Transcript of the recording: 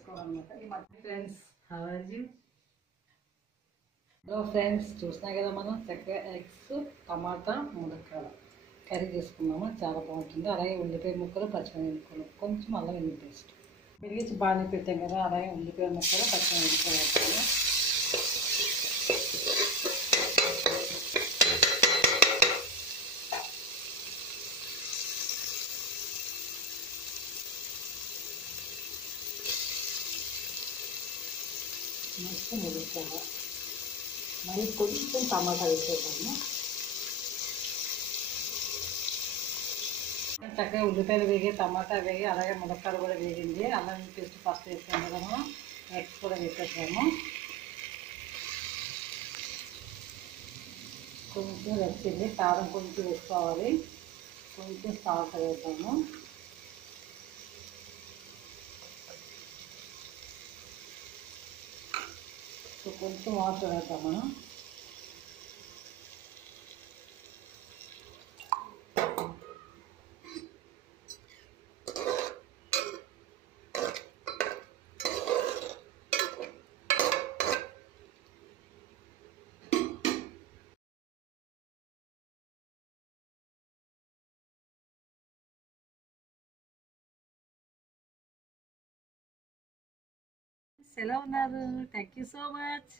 చేసుకోవాలన్నమాట. ఈ మధ్య friends, how are you? Hello friends, చూసినా కదా మనం చక్కగా ఎగ్స్, టమాటా, ములక్కాడ కర్రీ చేసుకున్నాము. చాలా బాగుంటుంది. అలాగే ఉల్లిపాయ ముక్కలు, పచ్చిమిరపకాయ ముక్కలు, కొంచెం అల్లం వెల్లుల్లి పేస్ట్ పెరిగించి బాగానే పెట్టాం కదా. అలాగే ఉల్లిపాయ ముక్కలు, పచ్చిమిరపకాయ ముక్కలు నెక్స్ట్ ములక్కాడ, మళ్ళీ కొంచెం టమాటా వేసేద్దాము. చక్కగా ఉల్లిపాయలు వేగి, టమాటా వేగి, అలాగే ములక్కాడ కూడా వేగింది. అల్లం పేస్ట్ ఫస్ట్ వేసాము కదా, మనం ఎగ్స్ కూడా వేసేసాము. కొంచెం వచ్చింది, కారం కొంచెం వేసుకోవాలి, కొంచెం సాల్ట్ వేద్దాము. సో కొంచెం వాటర్ వేద్దాం మనం. ఎలా ఉన్నారు? Thank you so much.